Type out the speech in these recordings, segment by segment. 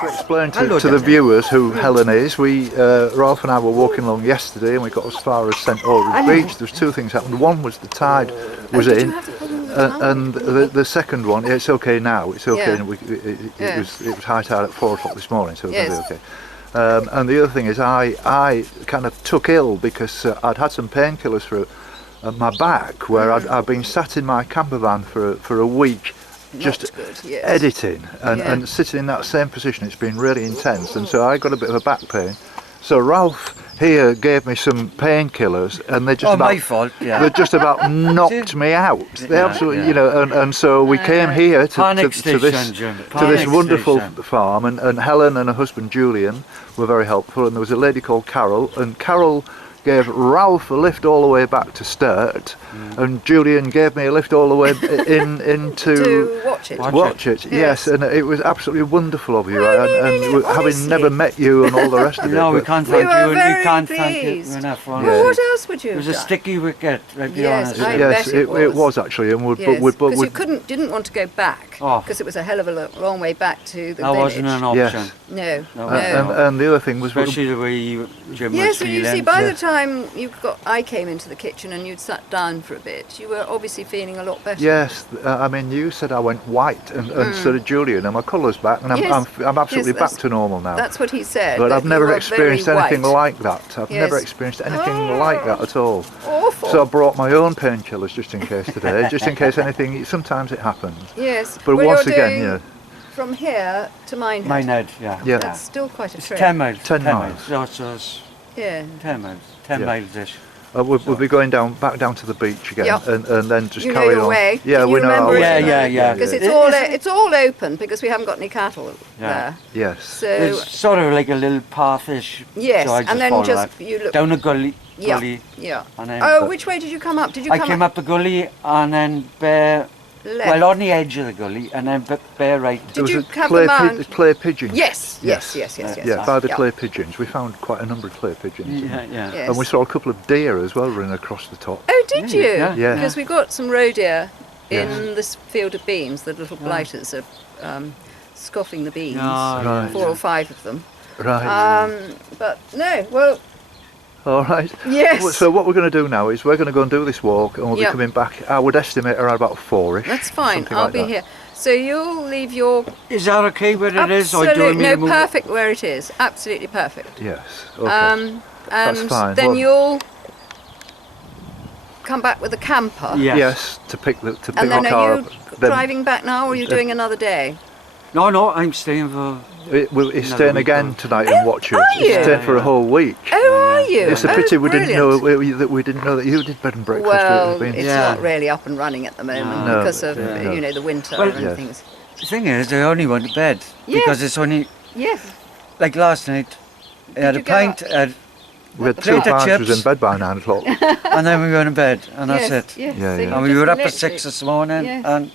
To explain to the viewers who Helen is, Ralph and I were walking along yesterday and we got as far as St Audries Beach. There was two things happened. One was the tide was in, and the second one, it's okay now. It's okay. It was high tide at 4 o'clock this morning, so it was gonna be okay. And the other thing is, I kind of took ill because I'd had some painkillers for my back, where I'd been sat in my camper van for a week. Just editing and sitting in that same position. It's been really intense, and so I got a bit of a back pain. So Ralph here gave me some painkillers, and they just my fault. Yeah. They just about knocked me out. They absolutely, you know, and so we came here to this wonderful farm, and Helen and her husband Julian were very helpful, and there was a lady called Carol, and Carol gave Ralph a lift all the way back to Sturt, and Julian gave me a lift all the way into to watch it. Yes, and it was absolutely wonderful of you, and having never met you and all the rest of it. No, we can't thank you, and we can't thank you enough. Well, what else would you have done? It was a sticky wicket, let's be yes, honest. Yes, it was actually, and because you didn't want to go back, because it was a hell of a long way back to the village. That wasn't an option. Yes. No. And the other thing was, especially the way Jim was feeling. You see, by the time I came into the kitchen and you'd sat down for a bit, you were obviously feeling a lot better. Yes, I mean, you said I went white, and so did Julian, and my colour's back, and I'm absolutely back to normal now. That's what he said. But I've never experienced anything like that. I've never experienced anything like that at all. Awful. So I brought my own painkillers just in case today, just in case anything. Sometimes it happens. Yes. But once again, from here to Minehead. Minehead, yeah. That's still quite a trip. 10 miles. 10 miles. Yeah. 10 miles. 10 miles-ish. We'll be going back down to the beach again, and then just you carry know your on. way. Yeah, we know. Our way. Yeah. Because it's all open because we haven't got any cattle there. Yes. So it's sort of like a little pathish. Yes, so and then you look down a gully. Yeah. And then which way did you come up? I came up the gully and then well, on the edge of the gully, and then bare right. Did you have the mound? Clay pigeons. Yes. Yeah, by the clay pigeons. We found quite a number of clay pigeons. Yeah. Yes. And we saw a couple of deer as well running across the top. Oh, did you? Yeah. Because we got some roe deer in this field of beans. The little blighters are scoffing the beans. Right. 4 or 5 of them. Right. But no, well. All right. Yes. So what we're going to do now is we're going to go and do this walk, and we'll be coming back. I would estimate around about 4ish. That's fine. I'll be here. So you'll leave your. Is that okay where it is? Or do no, perfect where it is. Absolutely perfect. Yes. Okay. And that's fine. Then you'll come back with a camper. Yes. To pick the car up. And then are you driving back now, or are you doing another day? No, I'm staying for. We're staying again tonight and watch it. We're staying for a whole week. Oh, are you? It's a pity we didn't know that you did bed and breakfast. Well, it's not really up and running at the moment because of the winter and things. The thing is, I only went to bed because it's only like last night. I had a pint. We had 2 pints. Was in bed by 9 o'clock. And then we went to bed, and that's it. Yes. Yeah. And we were up at 6 this morning, and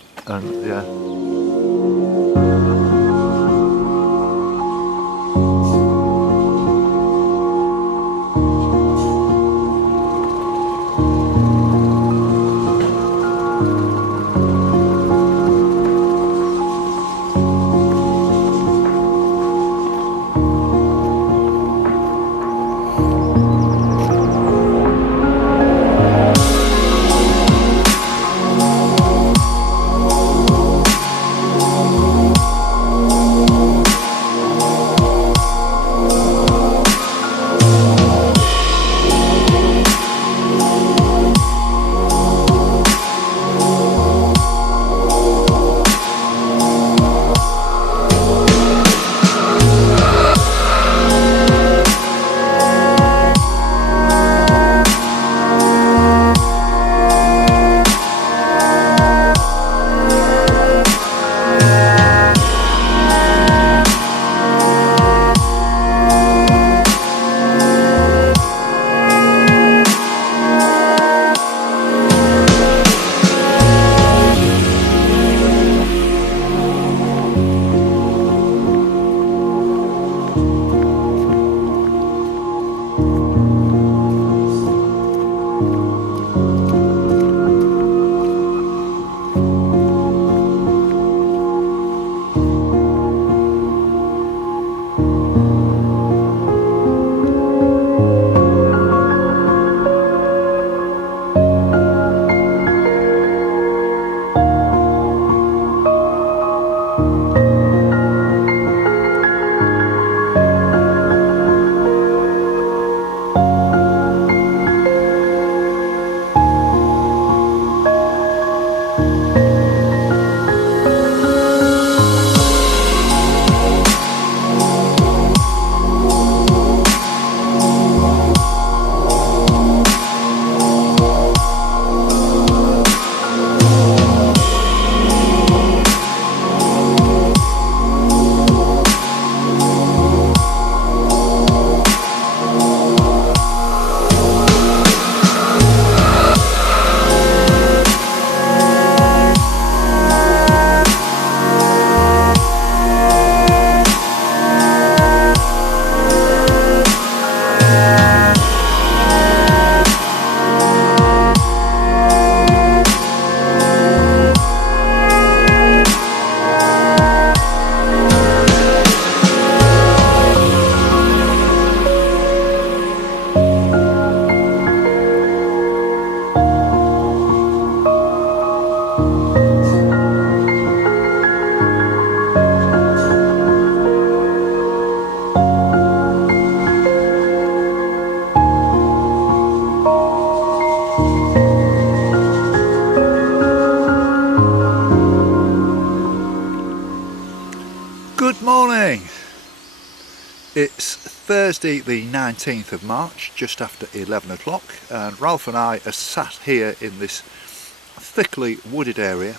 It's Thursday the 19th of March, just after 11 o'clock, and Ralph and I are sat here in this thickly wooded area,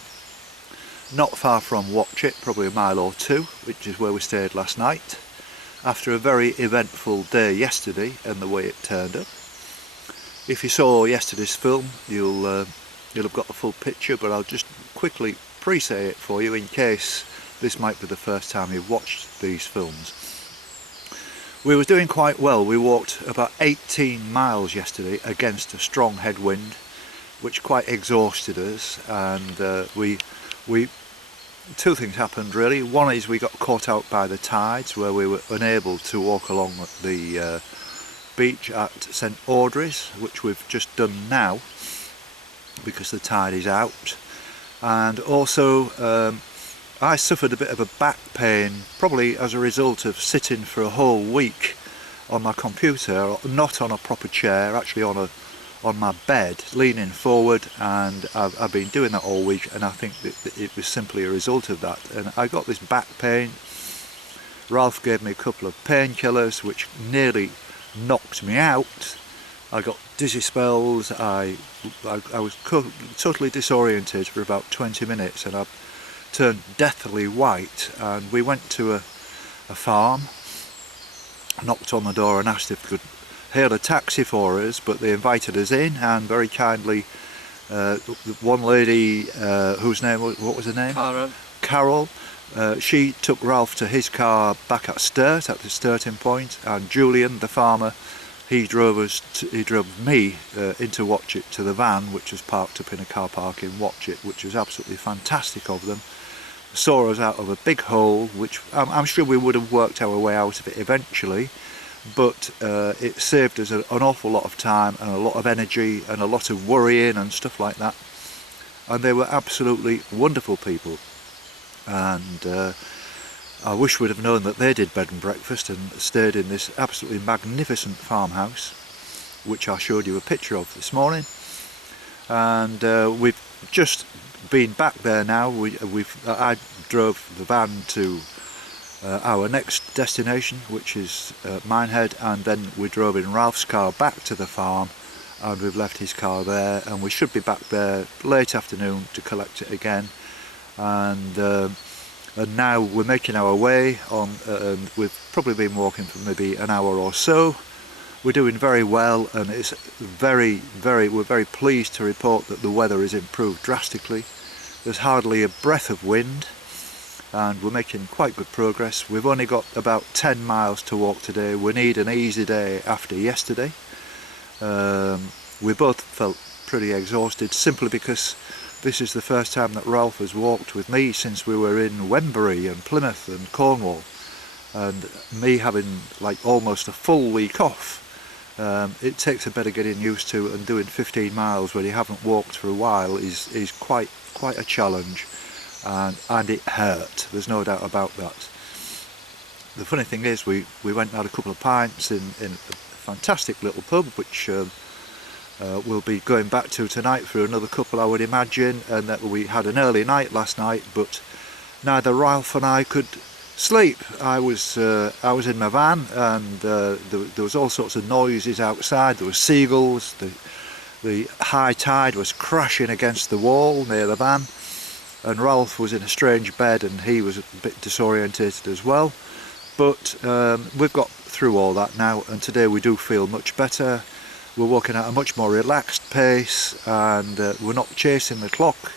not far from Watchet, probably a mile or two, which is where we stayed last night, after a very eventful day yesterday and the way it turned up. If you saw yesterday's film, you'll have got the full picture, but I'll just quickly pre-say it for you in case this might be the first time you've watched these films. We were doing quite well. We walked about 18 miles yesterday against a strong headwind, which quite exhausted us, and two things happened really. One is we got caught out by the tides, where we were unable to walk along the beach at St Audries, which we've just done now because the tide is out. And also I suffered a bit of a back pain, probably as a result of sitting for a whole week on my computer, not on a proper chair, actually on my bed, leaning forward, and I've been doing that all week, and I think that it was simply a result of that. And I got this back pain. Ralph gave me a couple of painkillers which nearly knocked me out. I got dizzy spells. I was totally disoriented for about 20 minutes, and I turned deathly white. And we went to a farm, knocked on the door and asked if we could hail a taxi for us, but they invited us in, and very kindly one lady whose name, what was her name? Carol. She took Ralph to his car back at Sturt, at the starting point, and Julian, the farmer, he drove me into Watchet to the van, which was parked up in a car park in Watchet, which was absolutely fantastic of them. Saw us out of a big hole, which I'm sure we would have worked our way out of it eventually, but it saved us an awful lot of time and a lot of energy and a lot of worrying and stuff like that. And they were absolutely wonderful people, and I wish we'd have known that they did bed and breakfast and stayed in this absolutely magnificent farmhouse, which I showed you a picture of this morning. And we've just been back there now. I drove the van to our next destination, which is Minehead, and then we drove in Ralph's car back to the farm, and we've left his car there, and we should be back there late afternoon to collect it again. And now we're making our way on, and we've probably been walking for maybe an hour or so. We're doing very well, and it's we're very pleased to report that the weather has improved drastically. There's hardly a breath of wind, and we're making quite good progress. We've only got about 10 miles to walk today. We need an easy day after yesterday. We both felt pretty exhausted, simply because this is the first time that Ralph has walked with me since we were in Wembury and Plymouth and Cornwall, and me having like almost a full week off. It takes a bit of getting used to, and doing 15 miles when you haven't walked for a while is quite a challenge, and it hurt, there's no doubt about that. The funny thing is, we went and had a couple of pints in a fantastic little pub, which we'll be going back to tonight for another couple, I would imagine, and that we had an early night last night, but neither Ralph and I could sleep. I was in my van, and there was all sorts of noises outside. There were seagulls. The high tide was crashing against the wall near the van, and Ralph was in a strange bed, and he was a bit disorientated as well. But we've got through all that now, and today we do feel much better. We're walking at a much more relaxed pace, and we're not chasing the clock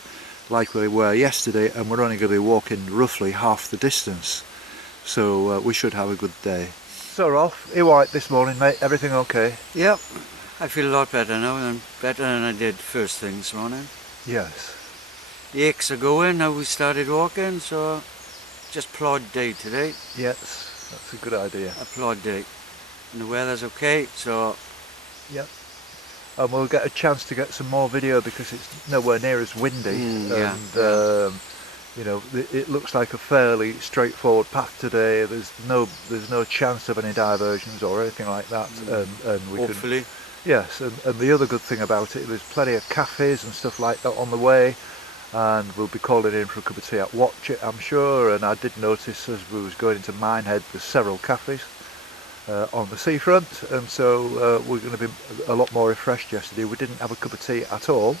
like we were yesterday, and we're only going to be walking roughly half the distance. So we should have a good day. So Ralph, you alright this morning, mate? Everything okay? Yep, I feel a lot better now, and better than I did first thing this morning. Yes. The aches are going, now we started walking, so just plod day today. Yes, that's a good idea. A plod day. And the weather's okay, so... Yep. And we'll get a chance to get some more video because it's nowhere near as windy. You know, it looks like a fairly straightforward path today. There's no chance of any diversions or anything like that. And we hopefully. Yes, and the other good thing about it, there's plenty of cafes and stuff like that on the way, and we'll be calling in for a cup of tea at Watchet, I'm sure. And I did notice as we was going into Minehead, there's several cafes, on the seafront, and so we're going to be a lot more refreshed yesterday. We didn't have a cup of tea at all,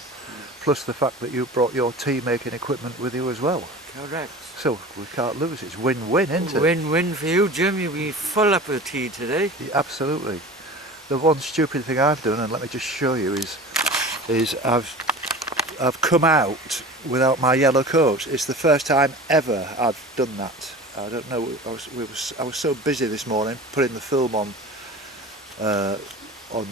plus the fact that you brought your tea making equipment with you as well. Correct. So we can't lose. It's win-win, isn't it? Win-win for you, Jim. You'll be full up with tea today. Yeah, absolutely. The one stupid thing I've done, and let me just show you, is I've come out without my yellow coat. It's the first time ever I've done that. I don't know. I was so busy this morning putting the film on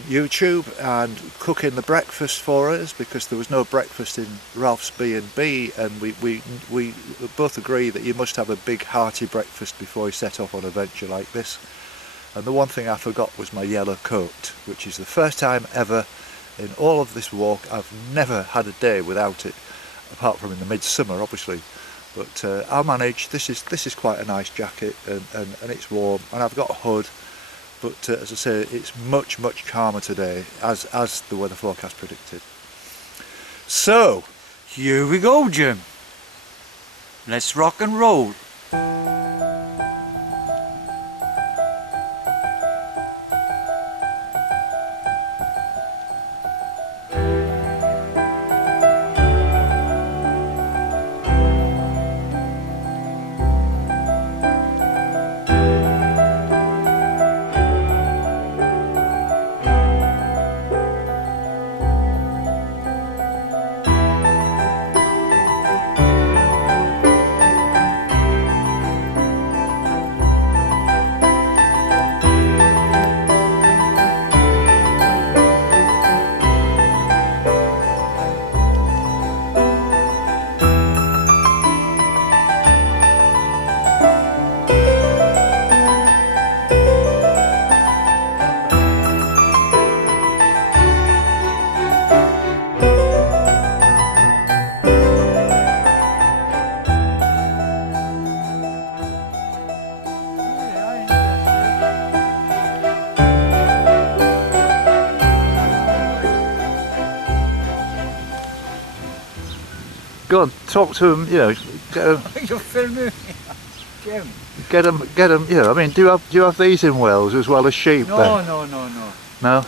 YouTube and cooking the breakfast for us, because there was no breakfast in Ralph's B&B, and we both agree that you must have a big hearty breakfast before you set off on a venture like this. And the one thing I forgot was my yellow coat, which is the first time ever in all of this walk. I've never had a day without it, apart from in the midsummer, obviously. But I'll manage. This is quite a nice jacket, and it's warm, and I've got a hood. But as I say, it's much calmer today, as the weather forecast predicted. So, here we go, Jim. Let's rock and roll. Go on, talk to them. You know, You're filming me, Jim. get them. You know, I mean, do you have these in Wales as well as sheep? No, then? no. No.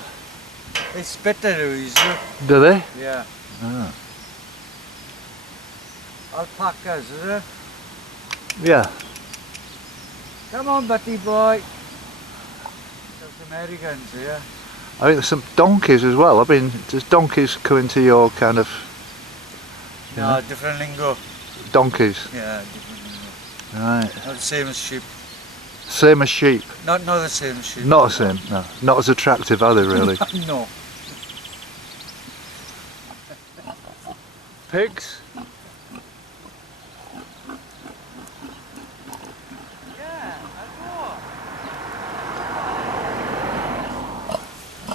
It's better, is it? Do they? Yeah. Ah. Alpacas, is it? Yeah. Come on, Buddy boy. Those Americans, yeah. I think there's some donkeys as well. I mean, does donkeys come into your kind of No, different lingo. donkeys? Yeah, different lingo. Right. Not the same as sheep. Same as sheep? Not the same as sheep. Not the same, no. Not as attractive, are they really? No. Pigs?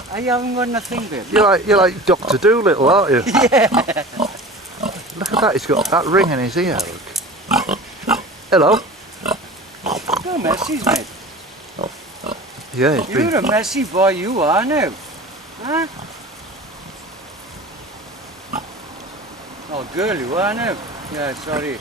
I haven't got nothing, babe. You're like Dr. Dolittle, aren't you? Yeah. Look at that, he's got that ring in his ear, look. Hello. You're messy, mate. Yeah, he's been... You're a messy boy, you are now. Huh? Oh, girl, you are now. Yeah, sorry.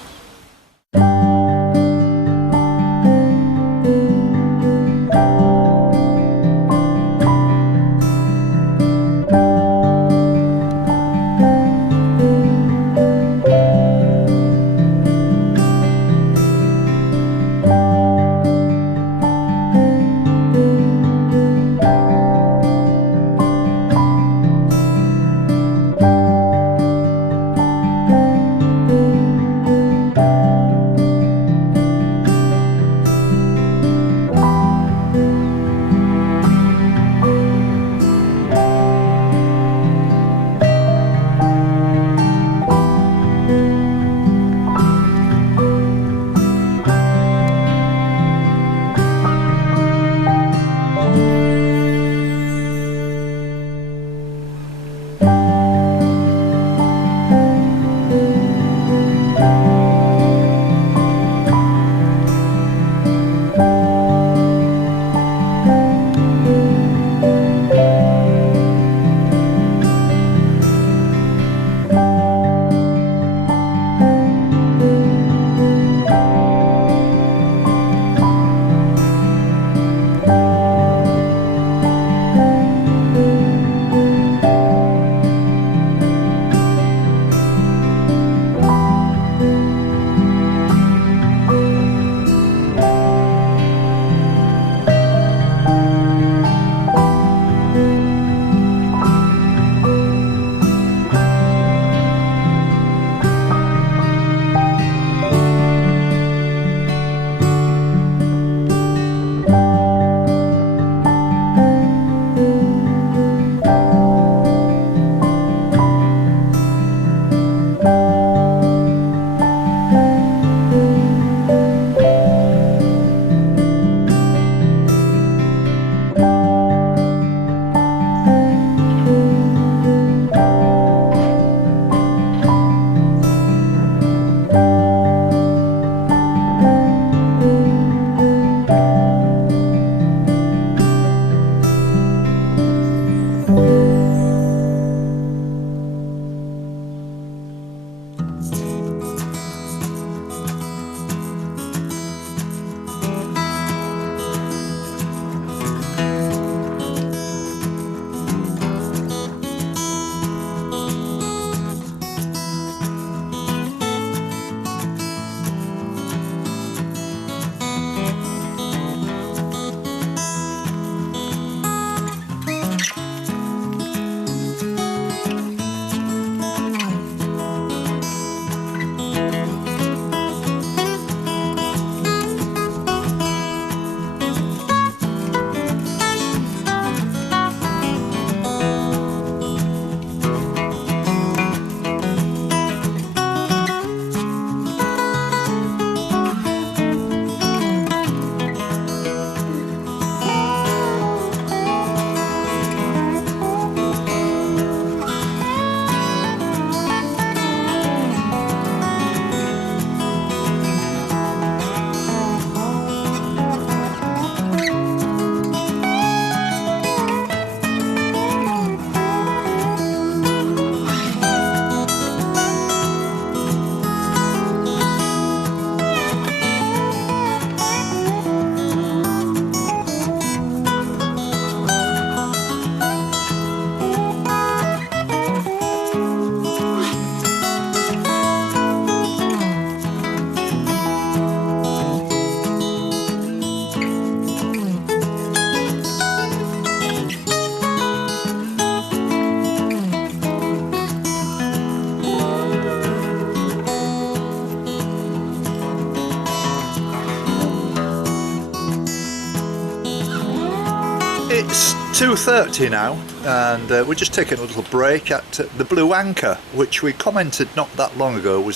2:30 now, and we're just taking a little break at the Blue Anchor, which we commented not that long ago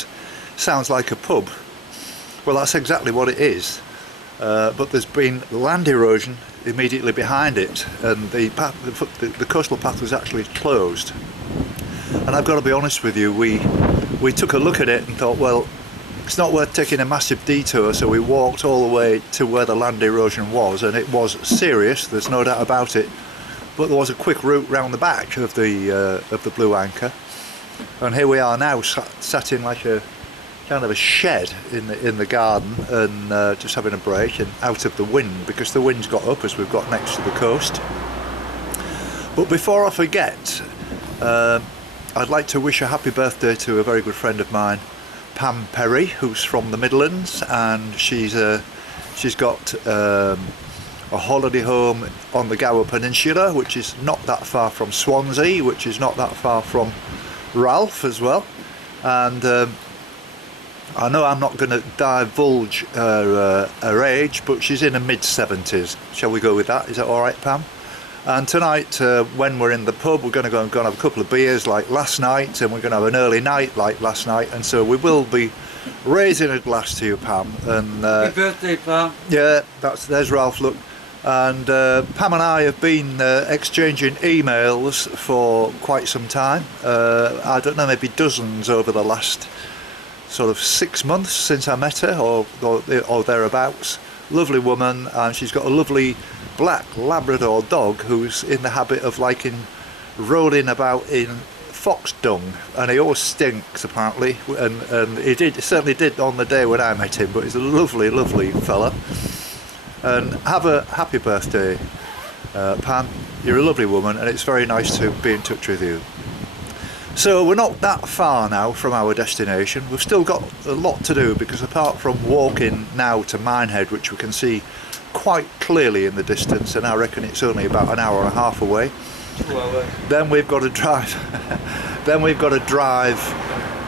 sounds like a pub. Well, that's exactly what it is, but there's been land erosion immediately behind it, and the coastal path was actually closed. And I've got to be honest with you, we took a look at it and thought, well, it's not worth taking a massive detour, so we walked all the way to where the land erosion was, and it was serious, there's no doubt about it. But there was a quick route round the back of the Blue Anchor, and here we are now, sat in like a kind of a shed in the garden, and just having a break and out of the wind, because the wind's got up as we've got next to the coast. But before I forget, I'd like to wish a happy birthday to a very good friend of mine, Pam Perry, who's from the Midlands, and she's got a holiday home on the Gower Peninsula, which is not that far from Swansea, which is not that far from Ralph as well. And I know I'm not going to divulge her age, but she's in her mid-70s. Shall we go with that? Is that all right, Pam? And tonight, when we're in the pub, we're going to go and have a couple of beers like last night, and we're going to have an early night like last night, and so we will be raising a glass to you, Pam. And happy birthday, Pam. Yeah, there's Ralph, look. And Pam and I have been exchanging emails for quite some time. I don't know, maybe dozens over the last sort of 6 months since I met her, or thereabouts. Lovely woman, and she's got a lovely black Labrador dog who's in the habit of rolling about in fox dung, and he always stinks apparently, and he certainly did on the day when I met him, but he's a lovely, lovely fella. And have a happy birthday, Pam. You're a lovely woman, and it's very nice to be in touch with you. So we're not that far now from our destination. We've still got a lot to do, because apart from walking now to Minehead, which we can see quite clearly in the distance, and I reckon it's only about an hour and a half away, then we've got to drive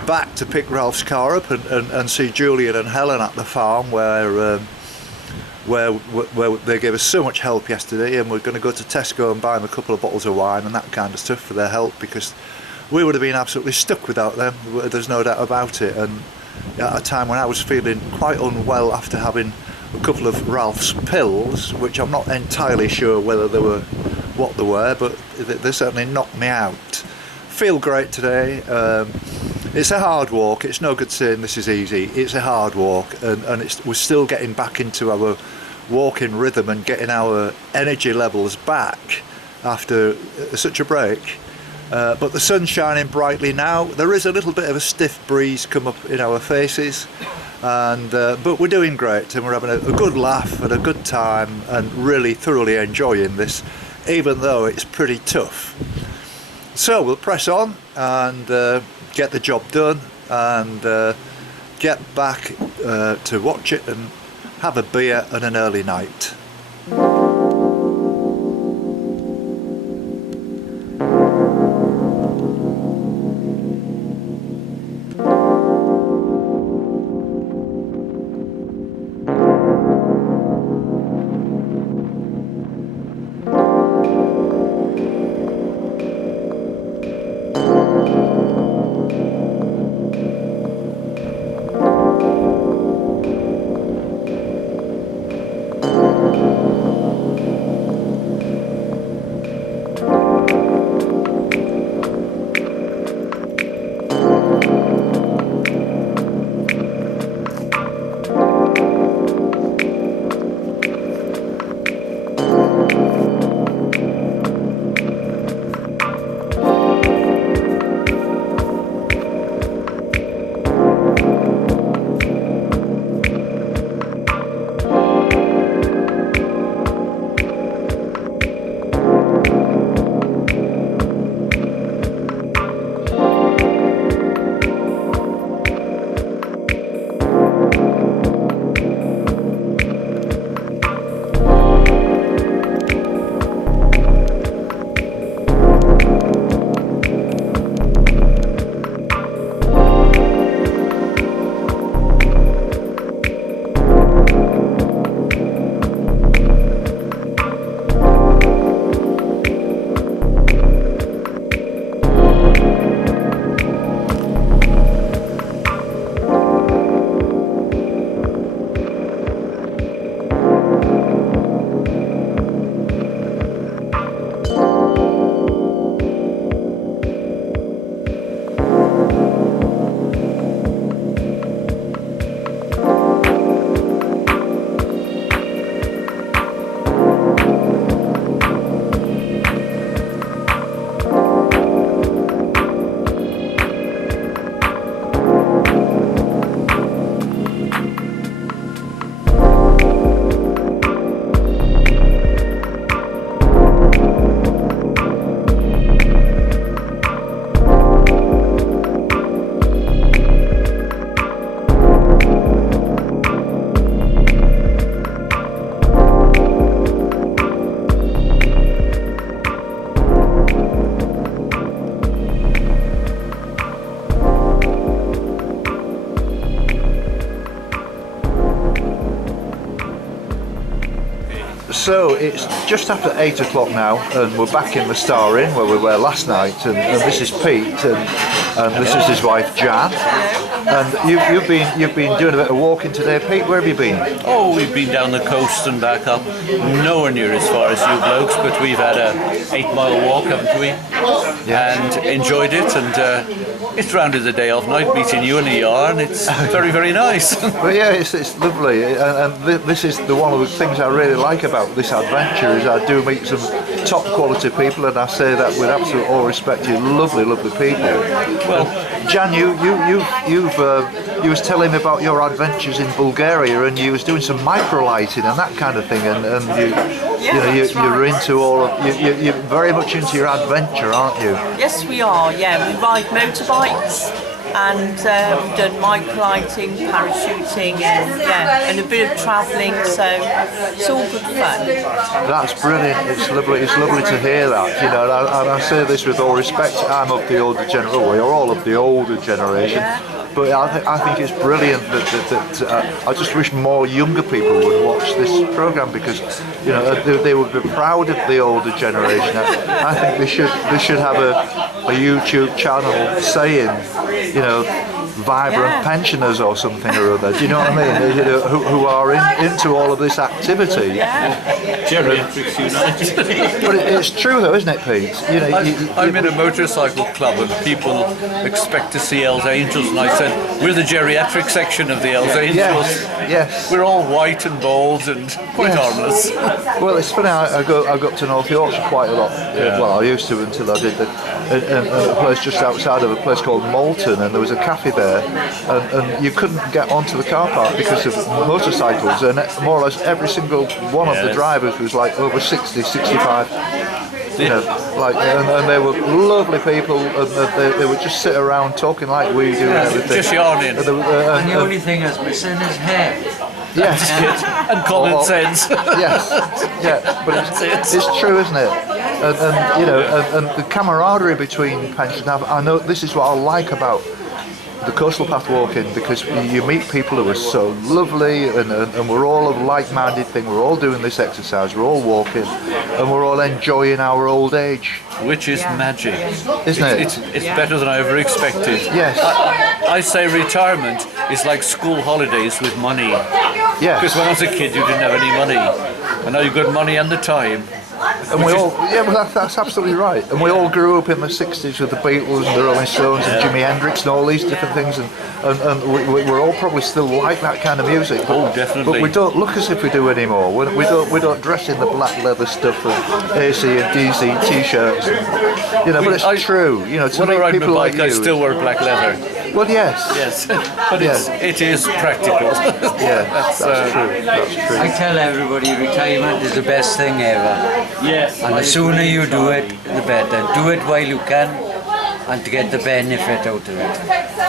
back to pick Ralph's car up and see Julian and Helen at the farm where they gave us so much help yesterday, and we're going to go to Tesco and buy them a couple of bottles of wine and that kind of stuff for their help, because we would have been absolutely stuck without them, there's no doubt about it. And at a time when I was feeling quite unwell after having a couple of Ralph's pills, which I'm not entirely sure whether they were what they were, but they certainly knocked me out. Feel great today. It's a hard walk. It's no good saying this is easy. It's a hard walk, and we're still getting back into our walking rhythm and getting our energy levels back after such a break. But the sun's shining brightly now. There is a little bit of a stiff breeze come up in our faces, and but we're doing great, and we're having a good laugh and a good time, and really thoroughly enjoying this, even though it's pretty tough. So we'll press on and get the job done, and get back to watch it and have a beer and an early night. So it's just after 8 o'clock now, and we're back in the Star Inn where we were last night, and this is Pete, and this is his wife Jan, and you've been doing a bit of walking today, Pete. Where have you been? Oh, we've been down the coast and back up. Nowhere near as far as you blokes, but we've had a 8-mile walk, haven't we? Yes. And enjoyed it, and it's rounded the day off night meeting you in the yard, and it's very, very nice. But yeah, it's lovely, and this is one of the things I really like about this adventure is I do meet some top quality people, and I say that with absolute all respect. You lovely people. Well, Jan, you was telling me about your adventures in Bulgaria, and you was doing some microlighting and that kind of thing, and you're into all of you're very much into your adventure, aren't you? Yes, we are. Yeah, we ride motorbikes, and we've done microlighting, parachuting, and a bit of travelling. So it's all good fun. That's brilliant. It's lovely to hear that. You know, and I say this with all respect. I'm of the older generation. Well, we're all of the older generation. Yeah. But I think it's brilliant that I just wish more younger people would watch this programme, because you know they would be proud of the older generation. I think they should have a YouTube channel saying, you know, vibrant pensioners or something or other. Do you know what I mean? You know, who are into all of this activity. Geriatrics United. But it's true though, isn't it, Pete? You know, I'm in a motorcycle club, and people expect to see Hells Angels, and I said, we're the geriatric section of the Hells Angels. Yes. We're all white and bald and quite harmless. Well, it's funny. I go up to North Yorkshire quite a lot. Yeah. Well, I used to until I did a place just outside of a place called Malton, and there was a cafe there, and you couldn't get onto the car park because of motorcycles, and more or less every single one of the drivers was like over 60, 65. You know, like, and they were lovely people, and they would just sit around talking like we do and everything. Just yarning. And the only thing that's missing is hair. Yes. And common sense. Yes, yeah, but it's true, isn't it? And you know, and the camaraderie between pensioners. I know this is what I like about the coastal path walking, because you meet people who are so lovely, and we're all of like-minded thing. We're all doing this exercise. We're all walking, and we're all enjoying our old age. Which is magic, isn't it? It's better than I ever expected. Yes. I say retirement is like school holidays with money. Yes. Because when I was a kid, you didn't have any money, and now you've got money and the time. And we all, well, that's absolutely right. And we all grew up in the 60s with the Beatles and the Rolling Stones and Jimi Hendrix and all these different things, and we're all probably still like that kind of music. But, definitely. But we don't look as if we do anymore. We don't dress in the black leather stuff and AC and DC t-shirts. You know, but it's true. You know, to when I meet ride my people bike, like you. I still wear black leather. Well, yes. Yes, but it is practical. Yeah, that's true. That's true. I tell everybody retirement is the best thing ever. Yes. And the sooner you do it, the better. Do it while you can, and to get the benefit out of it.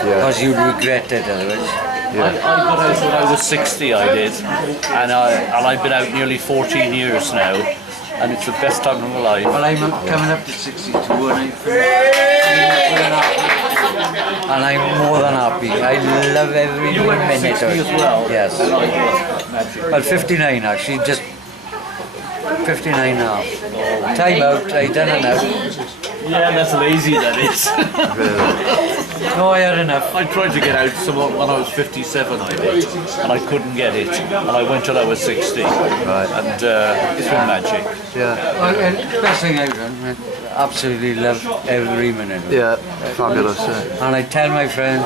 Because you'll regret it otherwise. I got out when I was 60, I did, and I've been out nearly 14 years now, and it's the best time of my life. Well, I'm coming up to 62, and I'm more than happy. I love every minute 60 of it. as well. Yes. Well, 59 actually, just 59 now. Time out, I done enough. Yeah, that's lazy, that is. No, I had enough. I tried to get out when I was 57, I did, and I couldn't get it, and I went till I was 60, and it's been magic. Yeah. Well, the best thing I've done, I absolutely love every minute of it. Yeah. Fabulous. And I tell my friends,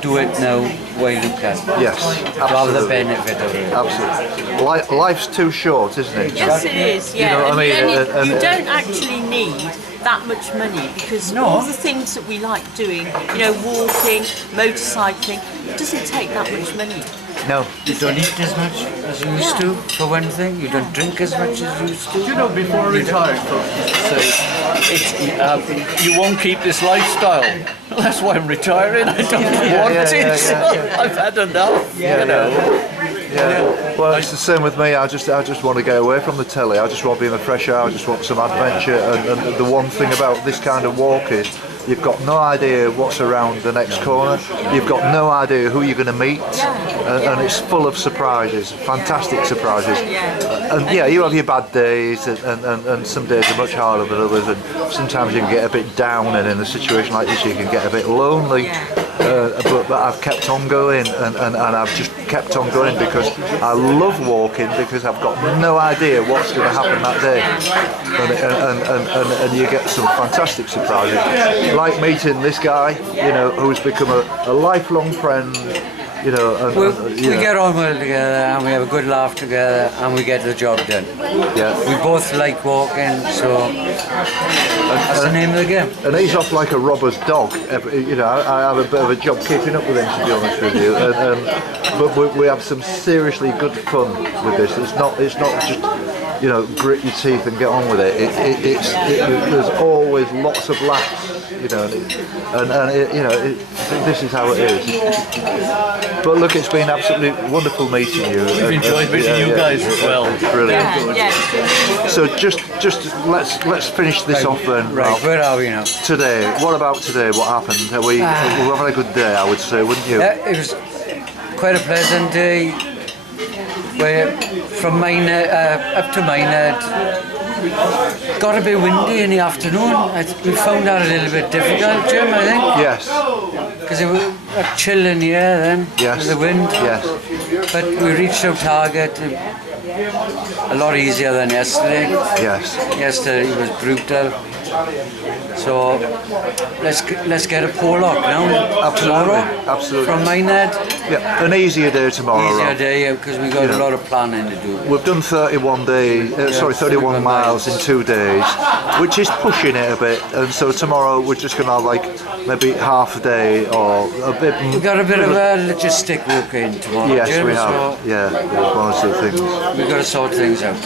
do it now while you can. Yes. To have the Absolutely. benefit of it. Absolutely. Life's too short, isn't it? Yes, it is. Yeah, You know what I mean? and you don't actually need that much money, because all the things that we like doing, you know, walking, motorcycling, it doesn't take that much money. No. You don't eat as much as you used to, for one thing. You don't drink as much as you used to. You know, before I retired, you won't keep this lifestyle. That's why I'm retiring. I don't want it. I've had enough. You know. Yeah. Well, it's the same with me. I just want to get away from the telly. I just want to be in the fresh air. I just want some adventure. And the one thing about this kind of walk is You've got no idea what's around the next corner. You've got no idea who you're going to meet, and it's full of surprises, fantastic surprises. And yeah, you have your bad days, and some days are much harder than others, and sometimes you can get a bit down, and in a situation like this you can get a bit lonely. But I've kept on going, and I've just kept on going because I love walking, because I've got no idea what's going to happen that day, and you get some fantastic surprises, like meeting this guy, you know, who's become a lifelong friend. You know, we get on well together, and we have a good laugh together, and we get the job done. Yeah. We both like walking, so that's the name of the game. And he's off like a robber's dog. You know, I have a bit of a job keeping up with him, to be honest with you. But we have some seriously good fun with this. It's not just, you know, grit your teeth and get on with it. There's always lots of laughs. You know, this is how it is. But look, it's been absolutely wonderful meeting you. We've enjoyed meeting you guys as well. It's brilliant. Yeah. So just let's finish this off then. Right, Ralph. where are we now? Today, what about today? What happened? We're having a good day, I would say, wouldn't you? Yeah, it was quite a pleasant day. We're from Minehead up to Minehead. Got a bit windy in the afternoon. We found that a little bit difficult, Jim, I think. Yes. Because it was a chill in the air then, Yes. with the wind. Yes. But we reached our target a lot easier than yesterday. Yes. Yesterday it was brutal. So let's get a Pollock now. Absolutely. Tomorrow. Absolutely. From Minehead. Yeah. An easier day tomorrow. Easier Ralph. day because we got a lot of planning to do. We've done 31 miles in 2 days, which is pushing it a bit. And so tomorrow we're just going to have like maybe half a day or a bit. We got a bit of a logistic work in tomorrow. Yes, Jim, we have. So Yeah, one or two things. we've got to sort things out.